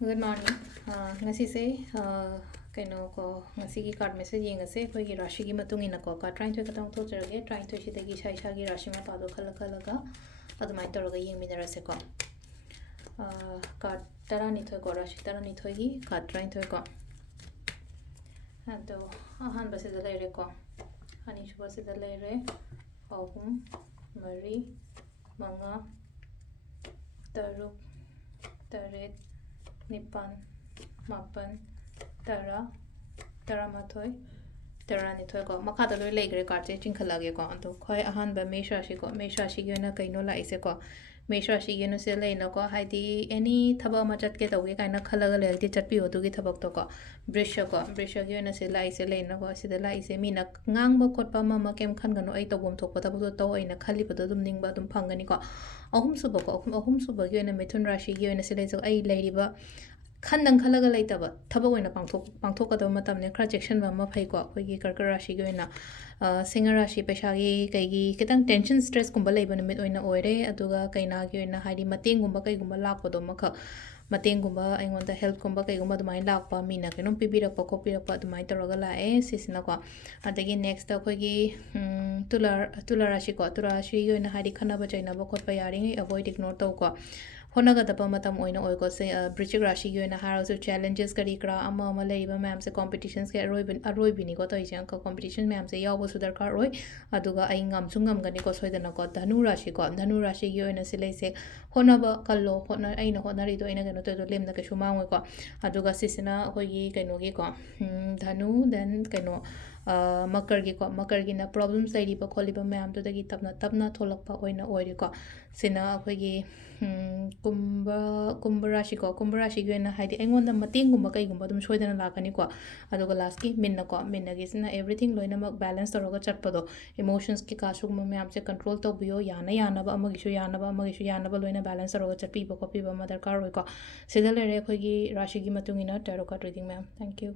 Good morning. Ngasi se kaino ko ngasi gi card message yengase khoi gi rashi gi matung ina ko ka trying to katang to jarage trying to shi dagi shai shagi rashi ma pado khala khala ga adumai toroga yeng minara se ko card tara ni thoi ko rashi tara ni thoi gi card trying to ko ado ahan base da lere ko ani shuba se da lere ahum mari manga taruk taret Nipan, Mapan, Tara, Taramathoi, Taranithoi ko makha da loi legre card che chingkhalage ko anto khoi ahan ba mesh rashi ko mesh rashi gi na kaino la ise ko mesh rashi gi no se leina ko haidi any thaba ma chat ke tawge kaina khalaga le ti chatpi ho tu gi thabak to ko brisha gi na se la ise leina ko sida la ise mi na ngang ba khot pa ma kem khan gano ai tawbom thok pa tabu to ai na khali pa dum ning ba dum phangani ko ahum suba gi na mithun rashi gi na se le jo ai leiri ba खंदंग खलग लेतब थबक ओइना पांगथोकदब मतमने खरा चेक्शन बा phaco अखोइगी कर्क राशि गी ओइना सिंह राशि पैसागी कईगी कितंग tension stress गुंबा लेब नमित ओइना ओइरे अदुगा कईना गी ओइना हाइदी मतेंग गुंबा कईगुंबा लाकपदो मख मतेंग गुंबा अइंगोंदा health गुंबा कईगुंबा दुमाइ Lakpa Meena कइनो पिबिरकपा खोपिरकपा दुमाइ तौरगा लाए सिसिना को अदगी नेक्स्ट अखोइगी तुला राशि को तुला राशि गी ओइना हाइदी खनबा चैनबा खोटपा यारिंग अवॉइड इग्नोर तौको होनगदब मतम ओइना ओइको से वृश्चिक राशि गी ओइना हारसु चैलेंजेस करी करा अमा लेरिबा मैम से कॉम्पिटिशन्स के अरोइबिनी को तोइसे अंक कॉम्पिटिशन मैम से यावबसु दरकार ओइ अदुगा अइ ngamsu ngamgani ko soidana ko dhanu rashi gi oina sileise honaba kallo hona aina honari do aina gano to lemna ke shumang ko aduga sisina hoi gi kaino gi ko dhanu then kaino makar gi na problems lai ba kholiba ma'am तो दगी तबना थोलकपा ओइना ओइरि को सिना अखोइ gi कुंभ राशि गी ओइना हाइदि अइंगोंदा मतेंग गुंबा कईगुंबा दुम सोइदना लाकनी को अदुगा last की मिन्ना गी सिना everything लोइनमक balance तौरगा चटपदो emotions की कासुगुंबा ma'am से कंट्रोल तौबियो यानबा अमगिसु यानबा लोइना बैलेंस तौरगा चटपीबा खोपीबा मा दरकार ओइ को सिदा लेरे अखोइ gi राशि gi matungina tarot card reading ma'am thank you